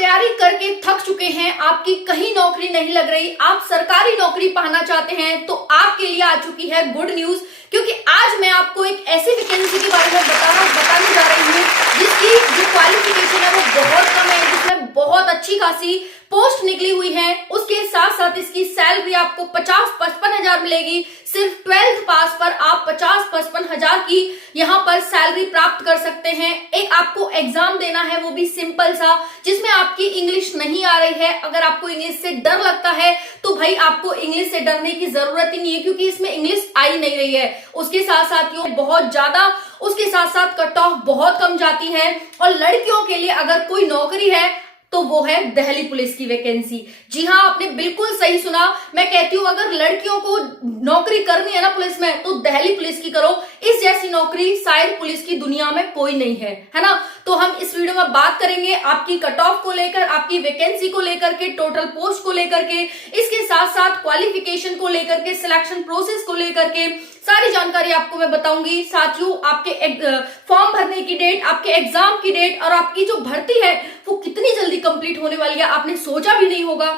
तैयारी करके थक चुके हैं, आपकी कहीं नौकरी नहीं लग रही, आप सरकारी नौकरी पाना चाहते हैं, तो आपके लिए आ चुकी है गुड न्यूज। क्योंकि आज मैं आपको एक ऐसी वैकेंसी के बारे में बताने जा रही हूँ जिसकी जो क्वालिफिकेशन है वो बहुत कम है, जिसमें बहुत अच्छी खासी पोस्ट निकली हुई है। उसके साथ साथ इसकी सैलरी आपको 50-55 हजार मिलेगी। सिर्फ 12th पास पर आप 50-55 हजार की यहाँ पर सैलरी प्राप्त कर सकते हैं। एक आपको एग्जाम देना है, वो भी सिंपल सा, जिसमें आपकी इंग्लिश नहीं आ रही है। अगर आपको इंग्लिश से डर लगता है तो भाई आपको इंग्लिश से डरने की जरूरत ही नहीं है, क्योंकि इसमें इंग्लिश आ ही नहीं रही है। उसके साथ साथ बहुत ज्यादा, उसके साथ साथ कट ऑफ बहुत कम जाती है। और लड़कियों के लिए अगर कोई नौकरी है तो वो है दिल्ली पुलिस की वैकेंसी। जी हाँ, आपने बिल्कुल सही सुना। मैं कहती हूँ अगर लड़कियों को नौकरी करनी है ना पुलिस में, तो दिल्ली पुलिस की करो। इस जैसी नौकरी शायद पुलिस की दुनिया में कोई नहीं है ना। तो हम इस वीडियो में बात करेंगे आपकी कट ऑफ को लेकर, आपकी वैकेंसी को लेकर के, टोटल पोस्ट को लेकर के, इसके साथ साथ क्वालिफिकेशन को लेकर के, सिलेक्शन प्रोसेस को लेकर के सारी जानकारी आपको मैं बताऊंगी। साथियों, आपके फॉर्म भरने की डेट, आपके एग्जाम की डेट और आपकी जो भर्ती है वो कितनी जल्दी कंप्लीट होने वाली है, आपने सोचा भी नहीं होगा।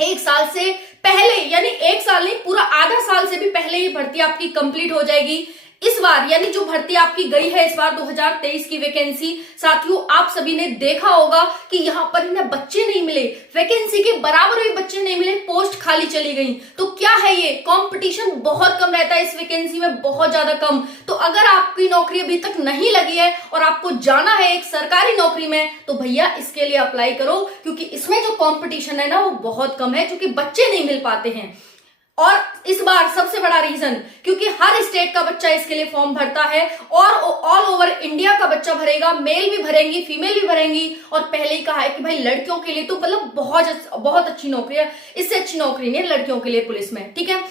1 साल से पहले, यानी 1 साल नहीं, पूरा आधा साल से भी पहले ही भर्ती आपकी कंप्लीट हो जाएगी इस बार। यानी जो भर्ती आपकी गई है इस बार 2023 की वैकेंसी, साथियों आप सभी ने देखा होगा कि यहाँ पर इन्हें बच्चे नहीं मिले, वैकेंसी के बराबर भी बच्चे नहीं मिले, पोस्ट खाली चली गई। तो क्या है ये, कंपटीशन बहुत कम रहता है इस वैकेंसी में, बहुत ज्यादा कम। तो अगर आपकी नौकरी अभी तक नहीं लगी है और आपको जाना है एक सरकारी नौकरी में, तो भैया इसके लिए अप्लाई करो, क्योंकि इसमें जो कॉम्पिटिशन है ना वो बहुत कम है, क्योंकि बच्चे नहीं मिल पाते हैं। और इस बार सबसे बड़ा रीजन, क्योंकि हर स्टेट का बच्चा इसके लिए फॉर्म भरता है और ऑल ओवर इंडिया का बच्चा भरेगा, मेल भी भरेंगी, फीमेल भी भरेंगी। और पहले ही कहा है कि भाई लड़कियों के लिए तो मतलब बहुत अच्छी नौकरी है, इससे अच्छी नौकरी नहीं है लड़कियों के लिए पुलिस में, ठीक है।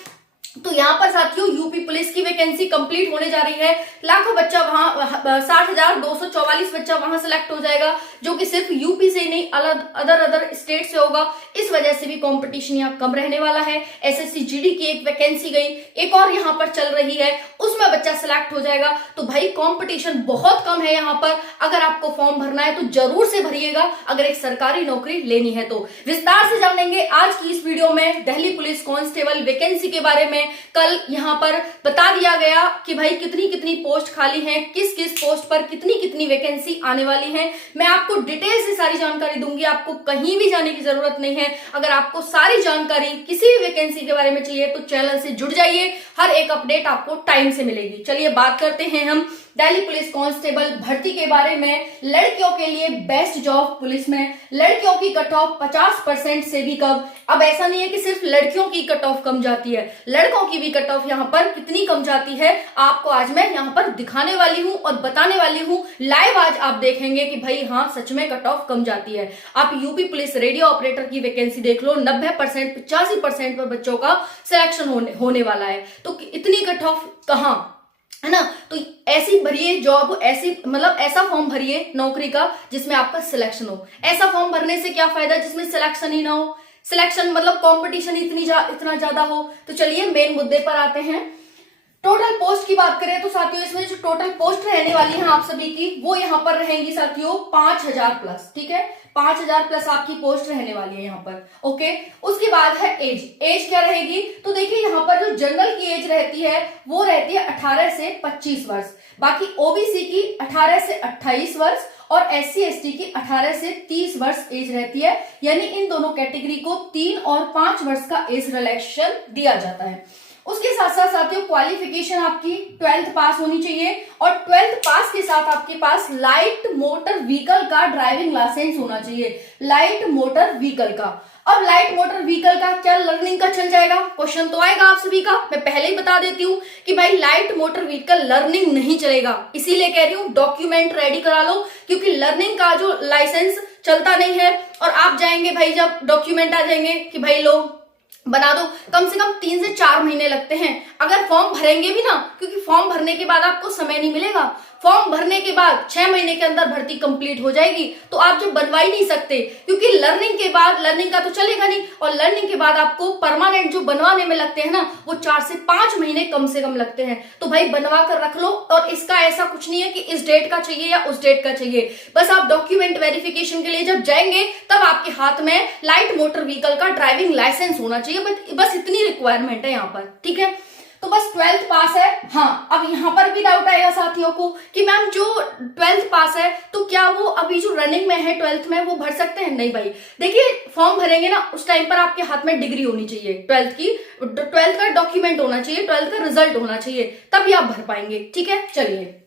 तो यहाँ पर साथियों यूपी पुलिस की वैकेंसी कंप्लीट होने जा रही है। लाखों बच्चा वहां 60,244 बच्चा वहां सिलेक्ट हो जाएगा, जो कि सिर्फ यूपी से नहीं अदर स्टेट से होगा। इस वजह से भी कंपटीशन यहाँ कम रहने वाला है। एसएससी जीडी की एक वैकेंसी गई, एक और यहाँ पर चल रही है, उसमें बच्चा सिलेक्ट हो जाएगा। तो भाई कंपटीशन बहुत कम है यहाँ पर। अगर आपको फॉर्म भरना है तो जरूर से भरिएगा, अगर एक सरकारी नौकरी लेनी है तो। विस्तार से जानेंगे आज की इस वीडियो में दिल्ली पुलिस कांस्टेबल वैकेंसी के बारे में। कल यहाँ पर बता दिया गया कि भाई कितनी कितनी पोस्ट खाली हैं, किस किस पोस्ट पर कितनी कितनी वैकेंसी आने वाली है। मैं आपको डिटेल से सारी जानकारी दूंगी, आपको कहीं भी जाने की जरूरत नहीं है। अगर आपको सारी जानकारी किसी भी वैकेंसी के बारे में चाहिए तो चैनल से जुड़ जाइए, हर एक अपडेट आपको टाइम से मिलेगी। चलिए बात करते हैं हम दिल्ली पुलिस कांस्टेबल भर्ती के बारे में। लड़कियों के लिए बेस्ट जॉब पुलिस में, लड़कियों की कट ऑफ 50% से भी कम। अब ऐसा नहीं है कि सिर्फ लड़कियों की कट ऑफ कम जाती है, लड़कों की भी कट ऑफ यहाँ पर कितनी कम जाती है आपको आज मैं यहाँ पर दिखाने वाली हूँ और बताने वाली हूँ। लाइव आज आप देखेंगे कि भाई हाँ सच में कट ऑफ कम जाती है। आप यूपी पुलिस रेडियो ऑपरेटर की वैकेंसी देख लो, 90% 85% पर बच्चों का सिलेक्शन होने वाला है। तो इतनी कट ऑफ कहाँ है ना। तो ऐसी भरिए जॉब, ऐसी मतलब ऐसा फॉर्म भरिए नौकरी का जिसमें आपका सिलेक्शन हो। ऐसा फॉर्म भरने से क्या फायदा जिसमें सिलेक्शन ही ना हो, सिलेक्शन मतलब कंपटीशन इतना ज्यादा हो। तो चलिए मेन मुद्दे पर आते हैं। टोटल पोस्ट की बात करें तो साथियों इसमें जो टोटल पोस्ट रहने वाली है आप सभी की, वो यहाँ पर रहेंगी साथियों 5,000 प्लस, ठीक है। 5,000 प्लस आपकी पोस्ट रहने वाली है यहाँ पर, ओके। उसके बाद है एज क्या रहेगी, तो देखिए यहाँ पर जो जनरल की एज रहती है वो रहती है 18 से 25 वर्ष, बाकी ओबीसी की 18 से 28 वर्ष और SC ST की 18 से 30 वर्ष एज रहती है। यानी इन दोनों कैटेगरी को 3 और 5 वर्ष का एज रिलैक्सेशन दिया जाता है। उसके साथ साथ साथियों क्वालिफिकेशन आपकी 12th पास होनी चाहिए और 12th पास के साथ आपके पास लाइट मोटर व्हीकल का ड्राइविंग लाइसेंस होना चाहिए, लाइट मोटर व्हीकल का। अब लाइट मोटर व्हीकल का क्या लर्निंग का चल जाएगा, क्वेश्चन तो आएगा आप सभी का। मैं पहले ही बता देती हूँ कि भाई लाइट मोटर व्हीकल लर्निंग नहीं चलेगा, इसीलिए कह रही हूँ डॉक्यूमेंट रेडी करा लो, क्योंकि लर्निंग का जो लाइसेंस चलता नहीं है। और आप जाएंगे भाई, जब डॉक्यूमेंट आ जाएंगे कि भाई लो बना दो, कम से कम 3 से 4 महीने लगते हैं। अगर फॉर्म भरेंगे भी ना, क्योंकि फॉर्म भरने के बाद आपको समय नहीं मिलेगा, फॉर्म भरने के बाद 6 महीने के अंदर भर्ती कंप्लीट हो जाएगी, तो आप जो बनवा ही नहीं सकते, क्योंकि लर्निंग के बाद, लर्निंग का तो चलेगा नहीं, और लर्निंग के बाद आपको परमानेंट जो बनवाने में लगते हैं ना, वो 4 से 5 महीने कम से कम लगते हैं। तो भाई बनवा कर रख लो, और इसका ऐसा कुछ नहीं है कि इस डेट का चाहिए या उस डेट का चाहिए। बस आप डॉक्यूमेंट वेरिफिकेशन के लिए जब जाएंगे तब आपके हाथ में लाइट मोटर व्हीकल का ड्राइविंग लाइसेंस होना चाहिए, बस इतनी रिक्वायरमेंट है यहाँ पर, ठीक है। तो बस 12th पास है। हाँ, अब यहाँ पर भी डाउट आएगा साथियों को कि मैम जो 12th पास है तो क्या वो अभी जो रनिंग में है 12th में वो भर सकते हैं? नहीं भाई, देखिए फॉर्म भरेंगे ना, उस टाइम पर आपके हाथ में डिग्री होनी चाहिए, 12th की, 12th का डॉक्यूमेंट होना चाहिए, 12th का रिजल्ट होना चाहिए, तभी आप भर पाएंगे, ठीक है। चलिए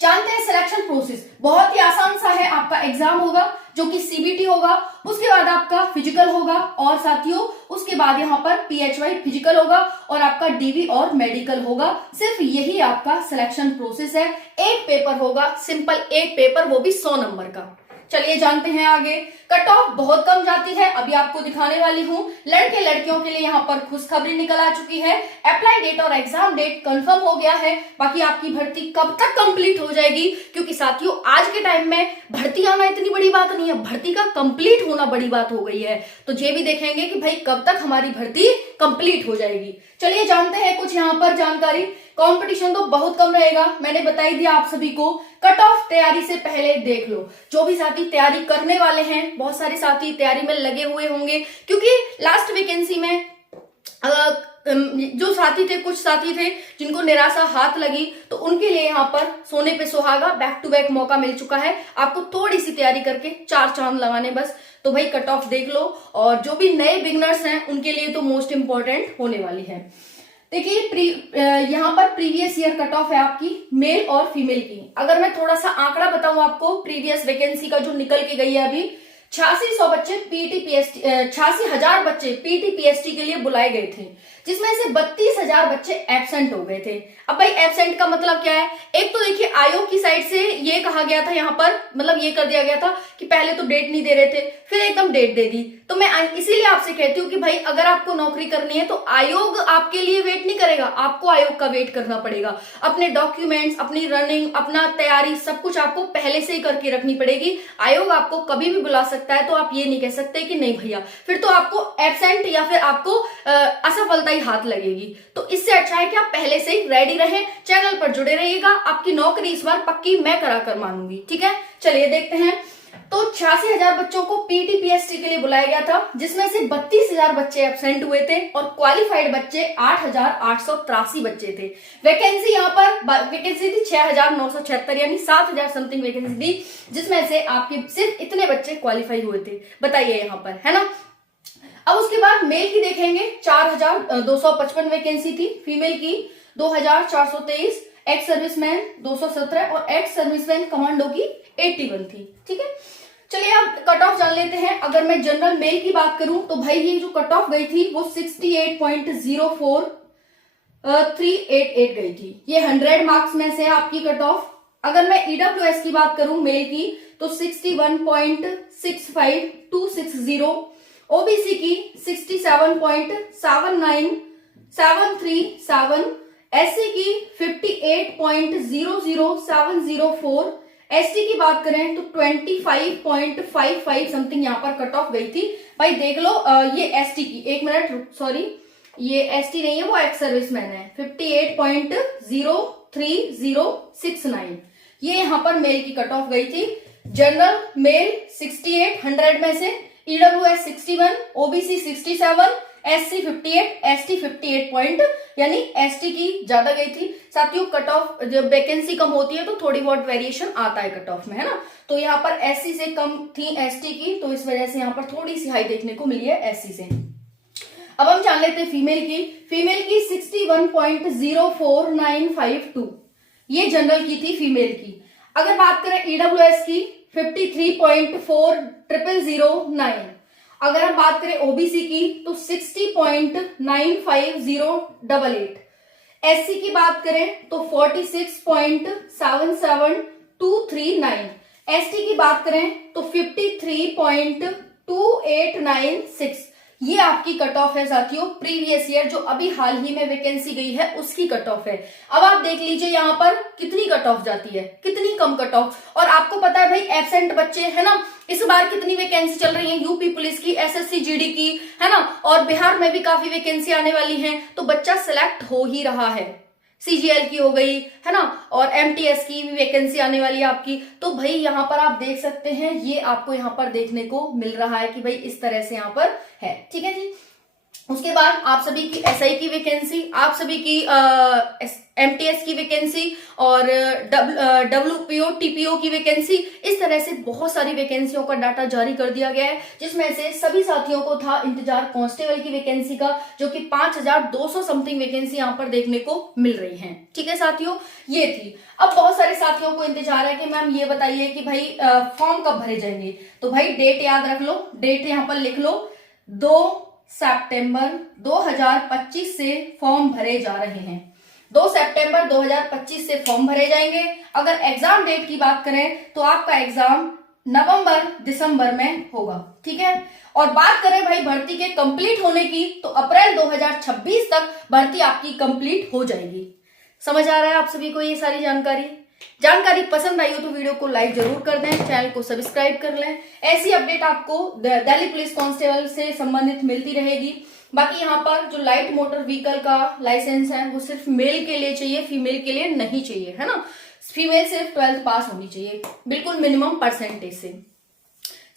जानते हैं सिलेक्शन प्रोसेस। बहुत ही आसान सा है, आपका एग्जाम होगा जो कि सीबीटी होगा, उसके बाद आपका फिजिकल होगा, और साथियों उसके बाद यहाँ पर पीएचवाई फिजिकल होगा, और आपका डीवी और मेडिकल होगा। सिर्फ यही आपका सिलेक्शन प्रोसेस है। एक पेपर होगा, सिंपल एक पेपर, वो भी 100 नंबर का। चलिए जानते हैं आगे। कट ऑफ बहुत कम जाती है, अभी आपको दिखाने वाली हूं। लड़के लड़कियों के लिए यहाँ पर खुशखबरी निकल आ चुकी है। अप्लाई डेट और एग्जाम डेट कंफर्म हो गया है। बाकी आपकी भर्ती कब तक कंप्लीट हो जाएगी, क्योंकि साथियों आज के टाइम में भर्ती आना इतनी बड़ी बात नहीं है, भर्ती का कंप्लीट होना बड़ी बात हो गई है। तो ये भी देखेंगे कि भाई कब तक हमारी भर्ती कंप्लीट हो जाएगी। चलिए जानते हैं कुछ यहाँ पर जानकारी। कंपटीशन तो बहुत कम रहेगा, मैंने बताई दिया आप सभी को। कट ऑफ तैयारी से पहले देख लो, जो भी साथी तैयारी करने वाले हैं, बहुत सारे साथी तैयारी में लगे हुए होंगे, क्योंकि लास्ट वैकेंसी में जो साथी थे, कुछ साथी थे जिनको निराशा हाथ लगी, तो उनके लिए यहाँ पर सोने पे सुहागा, बैक टू बैक मौका मिल चुका है। आपको थोड़ी सी तैयारी करके 4 चांद लगाने बस। तो भाई कट ऑफ देख लो, और जो भी नए बिगनर्स हैं उनके लिए तो मोस्ट इंपॉर्टेंट होने वाली है। देखिए यहाँ पर प्रीवियस ईयर कट ऑफ है आपकी मेल और फीमेल की। अगर मैं थोड़ा सा आंकड़ा बताऊं आपको, प्रीवियस वैकेंसी का जो निकल के गई है अभी, 8600 बच्चे पीटी 86,000 बच्चे पीटी पीएसटी के लिए बुलाए गए थे, जिसमें से 32,000 बच्चे एब्सेंट हो गए थे। अब भाई एब्सेंट का मतलब क्या है? एक तो देखिए आयोग की साइड से ये कहा गया था, यहाँ पर मतलब ये कर दिया गया था कि पहले तो डेट नहीं दे रहे थे, फिर एकदम डेट दे दी। तो मैं इसीलिए आपसे कहती हूँ कि भाई अगर आपको नौकरी करनी है तो आयोग आपके लिए वेट नहीं करेगा, आपको आयोग का वेट करना पड़ेगा। अपने डॉक्यूमेंट्स, अपनी रनिंग, अपना तैयारी सब कुछ आपको पहले से ही करके रखनी पड़ेगी। आयोग आपको कभी भी बुला सकता है, तो आप ये नहीं कह सकते कि नहीं भैया, फिर तो आपको एब्सेंट या फिर आपको असफलता ही हाथ लगेगी। तो इससे अच्छा है कि आप पहले से ही रेडी रहें। चैनल पर जुड़े रहिएगा, आपकी नौकरी इस बार पक्की मैं करा कर मानूंगी, ठीक है। चलिए देखते हैं। तो 86,000 बच्चों को पीटी पीएसटी के लिए बुलाया गया था, जिसमें से 32,000 बच्चे एब्सेंट हुए थे, और क्वालिफाइड बच्चे 8,883 बच्चे थे। वैकेंसी यहाँ पर वैकेंसी थी 6,976, यानी 7,000 समथिंग वैकेंसी थी, जिसमें से आपके सिर्फ इतने बच्चे क्वालिफाई हुए थे। बताइए यहाँ पर, है ना। अब उसके बाद मेल की देखेंगे, 4,255 वैकेंसी थी। फीमेल की 2,423, एक्स सर्विसमैन 217 और एक्स सर्विसमैन कमांडो की 81 थी, ठीक है। चलिए अब कट ऑफ जान लेते हैं। अगर मैं जनरल मेल की बात करूं तो भाई ये जो कट ऑफ गई थी वो 68.0438 गई थी। ये 100 मार्क्स में से आपकी कट ऑफ। अगर मैं ईडब्ल्यूएस की बात करूं मेल की तो 61.65260, ओबीसी की 67.79737, एससी की 58.00704, एसटी की बात करें तो 25.55 समथिंग यहाँ पर कट ऑफ गई थी। भाई देख लो ये एसटी की, एक मिनट सॉरी, ये एसटी नहीं है, वो एक्स सर्विसमैन है, 58.03069, ये यहाँ पर मेल की कट ऑफ गई थी। जनरल मेल 68 100 में से, EWS 61, OBC 67, SC 58, ST 58 point, यानी एसटी की ज्यादा गई थी। साथियों कट ऑफ जब वैकेंसी कम होती है तो थोड़ी बहुत वेरिएशन आता है कट ऑफ में, है ना। तो यहाँ पर एससी से कम थी एसटी की, तो इस वजह से यहाँ पर थोड़ी सी हाई देखने को मिली है एससी से। अब हम जान लेते हैं फीमेल की। फीमेल की 61.04952, ये जनरल की थी फीमेल की। अगर बात करें ईडब्ल्यूएस की 53.4009, अगर हम बात करें ओबीसी की तो 60.95088, एससी की बात करें तो 46.77239, एसटी की बात करें तो 53.2896। ये आपकी कट ऑफ है साथियों, प्रीवियस ईयर जो अभी हाल ही में वैकेंसी गई है उसकी कट ऑफ है। अब आप देख लीजिए यहाँ पर कितनी कट ऑफ जाती है, कितनी कम कट ऑफ। और आपको पता है भाई एब्सेंट बच्चे है ना, इस बार कितनी वैकेंसी चल रही है, यूपी पुलिस की, एसएससी जीडी की, है ना, और बिहार में भी काफी वैकेंसी आने वाली है, तो बच्चा सिलेक्ट हो ही रहा है। सीजीएल की हो गई है ना, और एमटीएस की भी वैकेंसी आने वाली है आपकी। तो भाई यहाँ पर आप देख सकते हैं, ये आपको यहाँ पर देखने को मिल रहा है कि भाई इस तरह से यहाँ पर है। ठीक है जी। उसके बाद आप सभी की एसआई की वैकेंसी, आप सभी की एमटीएस की वैकेंसी और डब्ल्यूपीओ टीपीओ की वैकेंसी, इस तरह से बहुत सारी वैकेंसियों का डाटा जारी कर दिया गया है, जिसमें से सभी साथियों को था इंतजार कांस्टेबल की वैकेंसी का, जो कि 5200 समथिंग वैकेंसी यहाँ पर देखने को मिल रही है। ठीक है साथियों, ये थी। अब बहुत सारे साथियों को इंतजार है कि मैम ये बताइए कि भाई फॉर्म कब भरे जाएंगे। तो भाई डेट याद रख लो, डेट यहाँ पर लिख लो, 2 सितंबर 2025 से फॉर्म भरे जा रहे हैं। 2 सितंबर 2025 से फॉर्म भरे जाएंगे। अगर एग्जाम डेट की बात करें तो आपका एग्जाम नवंबर दिसंबर में होगा। ठीक है। और बात करें भाई भर्ती के कंप्लीट होने की, तो अप्रैल 2026 तक भर्ती आपकी कंप्लीट हो जाएगी। समझ आ रहा है आप सभी को ये सारी जानकारी पसंद आई हो तो वीडियो को लाइक जरूर कर दें, चैनल को सब्सक्राइब कर लें। ऐसी अपडेट आपको दिल्ली पुलिस कांस्टेबल से संबंधित मिलती रहेगी। बाकी यहाँ पर जो लाइट मोटर व्हीकल का लाइसेंस है वो सिर्फ मेल के लिए चाहिए, फीमेल के लिए नहीं चाहिए, है ना। फीमेल सिर्फ 12th पास होनी चाहिए, बिल्कुल मिनिमम परसेंटेज से।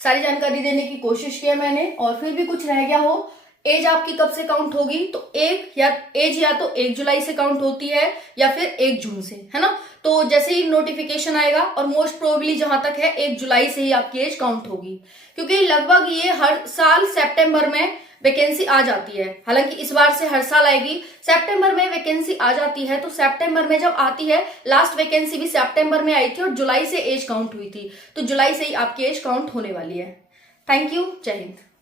सारी जानकारी देने की कोशिश की है मैंने, और फिर भी कुछ रह गया हो, एज आपकी कब से काउंट होगी, तो एज या तो 1 जुलाई से काउंट होती है या फिर 1 जून से, है ना। तो जैसे ही नोटिफिकेशन आएगा, और मोस्ट प्रोबेबली जहां तक है 1 जुलाई से ही आपकी एज काउंट होगी, क्योंकि लगभग ये हर साल सितंबर में वैकेंसी आ जाती है। हालांकि इस बार से हर साल आएगी, सितंबर में वैकेंसी आ जाती है। तो सितंबर में जब आती है, लास्ट वैकेंसी भी सितंबर में आई थी और जुलाई से एज काउंट हुई थी, तो जुलाई से ही आपकी एज काउंट होने वाली है। थैंक यू, जय हिंद।